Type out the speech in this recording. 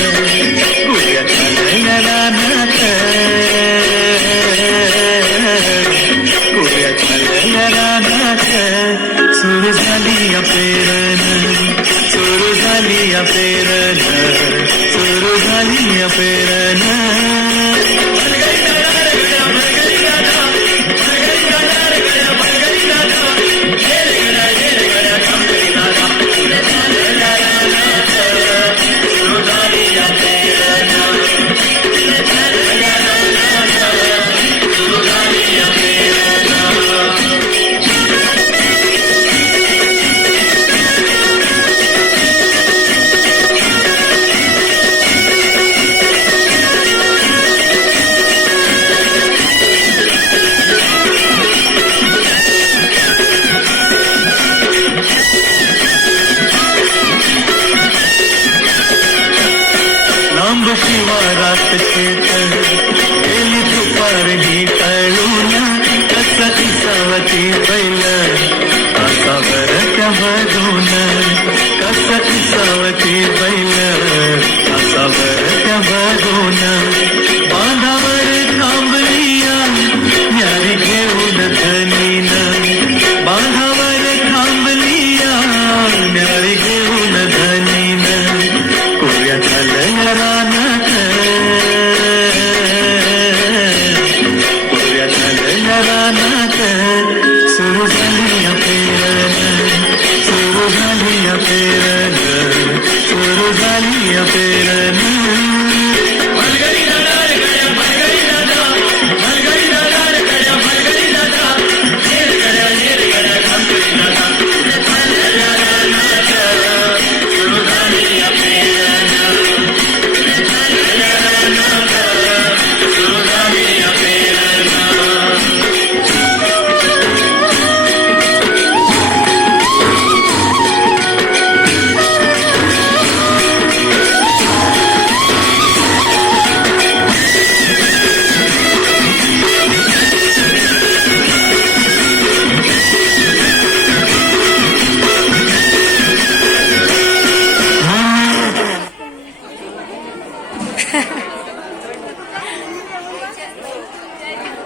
उद्या झालं रानात, उद्या झालं रानात. सुरू झाली या पेरण, सुरू झाली या पेरण, सुरू झाली या पेरण. शिवारात खेळ गेली दुपारही टळून, कसं इसावती बैल असावर त्या भरून, कसं इसावती बैल असावर त्या भरून. बांधावर थांबलिया न्यारी घेऊन धनीन, बांधावर थांबलिया न्यारी घेऊन धनीन. कोऱ्या झालं रानात, कोऱ्या झालं रानात. सुरू झाली या पेरण, सुरू झाली या पेरण, सुरू झाली या पेरण. Ha ha.